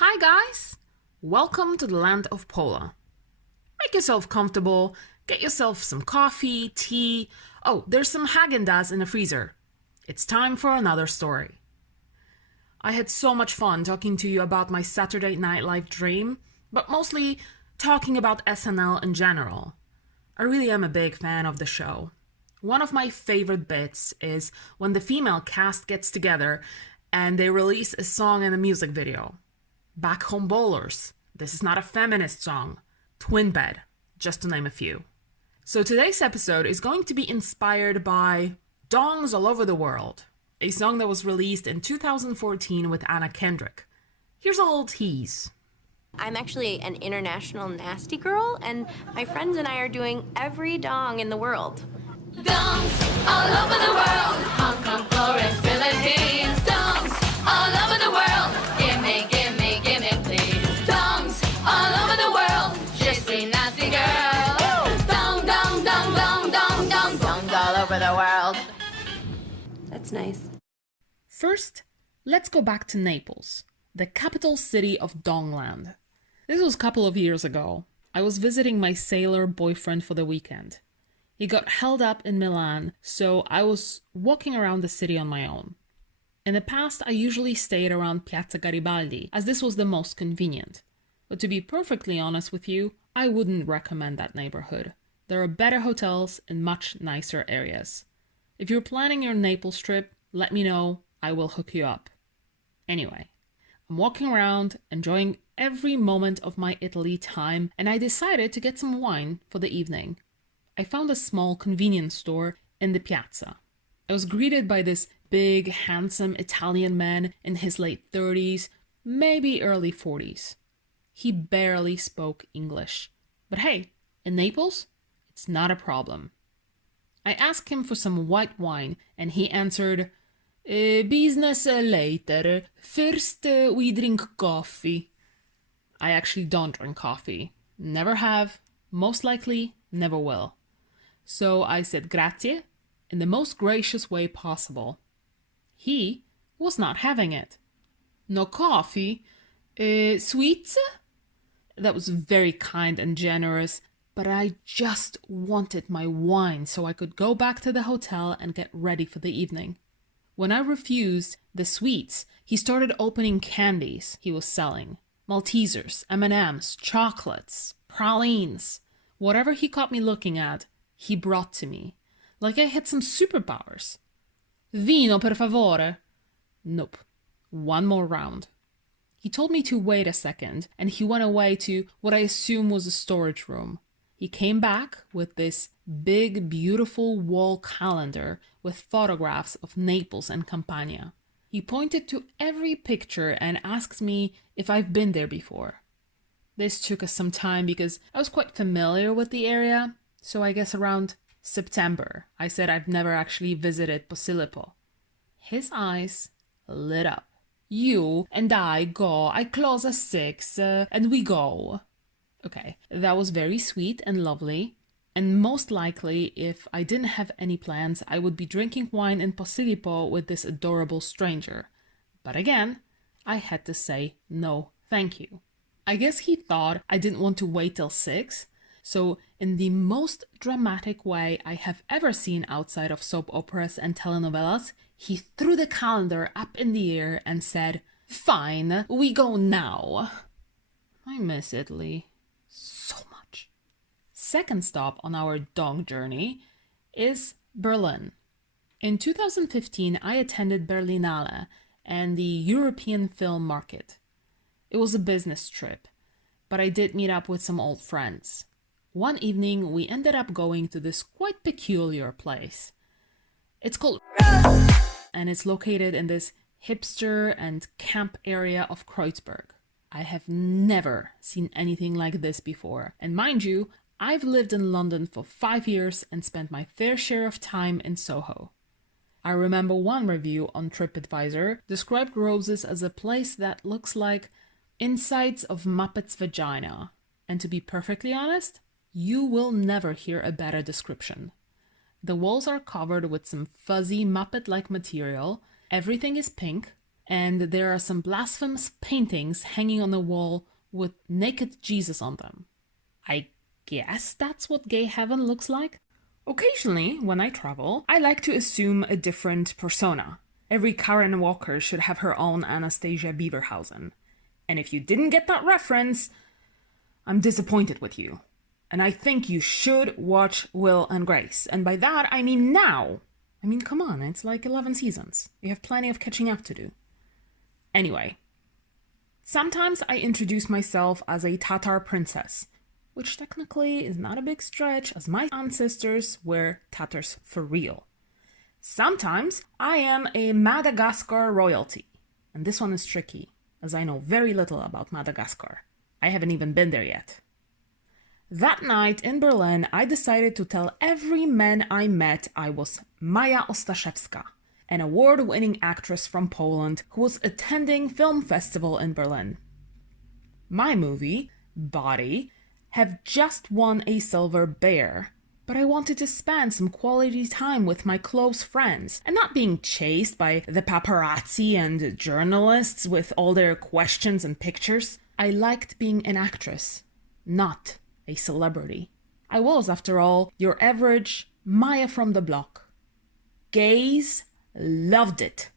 Hi guys! Welcome to the land of Pola. Make yourself comfortable, get yourself some coffee, tea. Oh, there's some Häagen-Dazs in the freezer. It's time for another story. I had so much fun talking to you about my Saturday Night Live dream, but mostly talking about SNL in general. I really am a big fan of the show. One of my favorite bits is when the female cast gets together and they release a song and a music video. Back Home Bowlers, This Is Not a Feminist Song, Twin Bed, just to name a few. So today's episode is going to be inspired by Dongs All Over the World, a song that was released in 2014 with Anna Kendrick. Here's a little tease. I'm actually an international nasty girl, and my friends and I are doing every dong in the world. Dongs all over the world, Hong Kong, Florence, Philippines. Dongs all over the world, gimme, please. Dongs all over the world, je suis nasty girl. Dong, dong, dong, dong, dong, dong, dongs all over the world. That's nice. First, let's go back to Naples, the capital city of Dongland. This was a couple of years ago. I was visiting my sailor boyfriend for the weekend. He got held up in Milan, so I was walking around the city on my own. In the past, I usually stayed around Piazza Garibaldi, as this was the most convenient. But to be perfectly honest with you, I wouldn't recommend that neighborhood. There are better hotels in much nicer areas. If you're planning your Naples trip, let me know, I will hook you up. Anyway, I'm walking around, enjoying every moment of my Italy time, and I decided to get some wine for the evening. I found a small convenience store in the piazza. I was greeted by this big, handsome Italian man in his late 30s, maybe early 40s. He barely spoke English. But hey, in Naples, it's not a problem. I asked him for some white wine, and he answered, business later. First, we drink coffee. I actually don't drink coffee. Never have. Most likely, never will. So I said grazie in the most gracious way possible. He was not having it. No coffee? Sweets? That was very kind and generous, but I just wanted my wine so I could go back to the hotel and get ready for the evening. When I refused the sweets, he started opening candies he was selling. Maltesers, M&Ms, chocolates, pralines. Whatever he caught me looking at, he brought to me, like I had some superpowers. Vino, per favore. Nope. One more round. He told me to wait a second, and he went away to what I assume was a storage room. He came back with this big, beautiful wall calendar with photographs of Naples and Campania. He pointed to every picture and asked me if I've been there before. This took us some time because I was quite familiar with the area, so I guess around September, I said I've never actually visited Posillipo. His eyes lit up. You and I close at 6, and we go. Okay, that was very sweet and lovely, and most likely, if I didn't have any plans, I would be drinking wine in Posillipo with this adorable stranger. But again, I had to say no, thank you. I guess he thought I didn't want to wait till 6, so in the most dramatic way I have ever seen outside of soap operas and telenovelas, he threw the calendar up in the air and said, "Fine, we go now." I miss Italy so much. Second stop on our dog journey is Berlin. In 2015, I attended Berlinale and the European Film Market. It was a business trip, but I did meet up with some old friends. One evening, we ended up going to this quite peculiar place. It's called and it's located in this hipster and camp area of Kreuzberg. I have never seen anything like this before. And mind you, I've lived in London for 5 years and spent my fair share of time in Soho. I remember one review on TripAdvisor described Roses as a place that looks like insides of Muppet's vagina. And to be perfectly honest, you will never hear a better description. The walls are covered with some fuzzy Muppet-like material, everything is pink, and there are some blasphemous paintings hanging on the wall with naked Jesus on them. I guess that's what gay heaven looks like. Occasionally, when I travel, I like to assume a different persona. Every Karen Walker should have her own Anastasia Beaverhausen. And if you didn't get that reference, I'm disappointed with you. And I think you should watch Will and Grace. And by that, I mean now. I mean, come on, it's like 11 seasons. You have plenty of catching up to do. Anyway, sometimes I introduce myself as a Tatar princess, which technically is not a big stretch, as my ancestors were Tatars for real. Sometimes I am a Madagascar royalty, and this one is tricky, as I know very little about Madagascar. I haven't even been there yet. That night in Berlin, I decided to tell every man I met I was Maja Ostaszewska, an award-winning actress from Poland who was attending film festival in Berlin. My movie, Body, have just won a Silver Bear, but I wanted to spend some quality time with my close friends and not being chased by the paparazzi and journalists with all their questions and pictures. I liked being an actress, not a celebrity. I was, after all, your average Maya from the block. Gays loved it.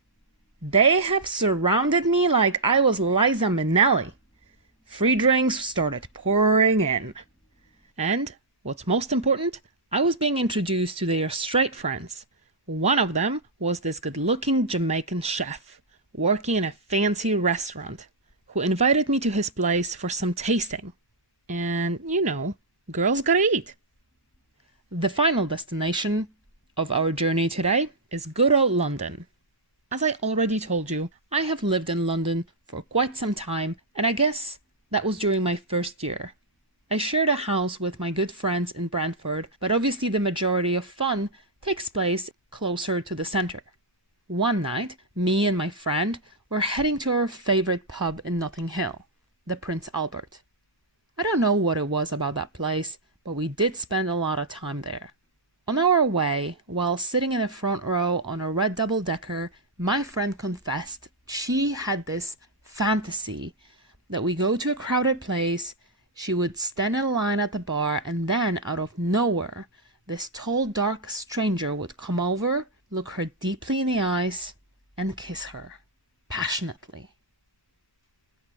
They have surrounded me like I was Liza Minnelli. Free drinks started pouring in. And, what's most important, I was being introduced to their straight friends. One of them was this good-looking Jamaican chef working in a fancy restaurant who invited me to his place for some tasting. And, you know, girls gotta eat. The final destination of our journey today is good old London. As I already told you, I have lived in London for quite some time, and I guess that was during my first year. I shared a house with my good friends in Brentford, but obviously the majority of fun takes place closer to the center. One night, me and my friend were heading to our favorite pub in Notting Hill, the Prince Albert. I don't know what it was about that place, but we did spend a lot of time there. On our way, while sitting in the front row on a red double-decker, my friend confessed she had this fantasy that we go to a crowded place, she would stand in line at the bar, and then, out of nowhere, this tall, dark stranger would come over, look her deeply in the eyes, and kiss her, passionately.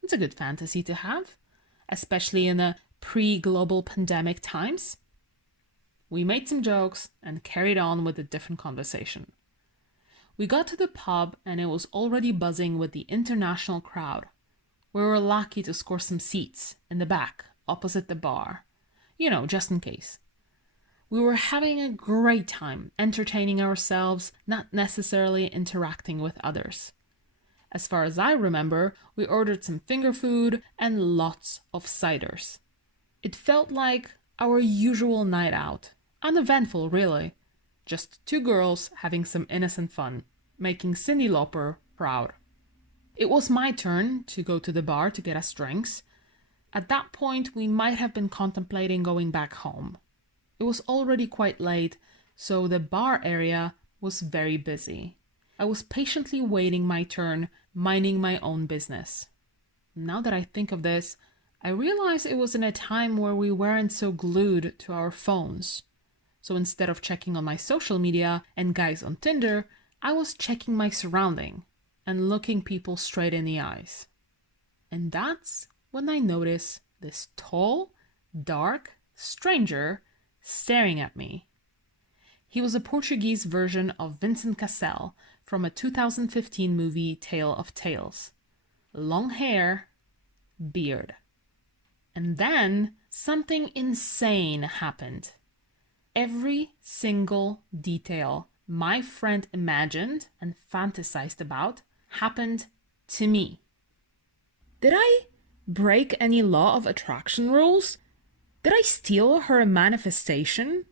It's a good fantasy to have, especially in the pre-global pandemic times. We made some jokes and carried on with a different conversation. We got to the pub and it was already buzzing with the international crowd. We were lucky to score some seats in the back, opposite the bar. You know, just in case. We were having a great time, entertaining ourselves, not necessarily interacting with others. As far as I remember, we ordered some finger food and lots of ciders. It felt like our usual night out. Uneventful, really. Just two girls having some innocent fun, making Cyndi Lauper proud. It was my turn to go to the bar to get us drinks. At that point, we might have been contemplating going back home. It was already quite late, so the bar area was very busy. I was patiently waiting my turn, minding my own business. Now that I think of this, I realize it was in a time where we weren't so glued to our phones. So instead of checking on my social media and guys on Tinder, I was checking my surrounding and looking people straight in the eyes. And that's when I noticed this tall, dark stranger staring at me. He was a Portuguese version of Vincent Cassel from a 2015 movie Tale of Tales. Long hair, beard. And then something insane happened. Every single detail my friend imagined and fantasized about happened to me. Did I break any law of attraction rules? Did I steal her manifestation?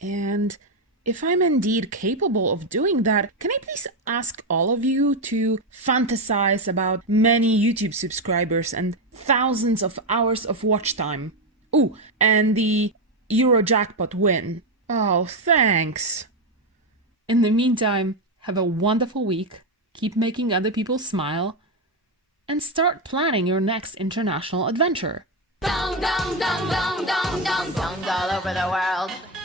And if I'm indeed capable of doing that, can I please ask all of you to fantasize about many YouTube subscribers and thousands of hours of watch time? Ooh, and the Eurojackpot win. Oh, thanks. In the meantime, have a wonderful week. keep making other people smile, and start planning your next international adventure. Dong, dong, dong, dong, dong, dong, dongs all over the world.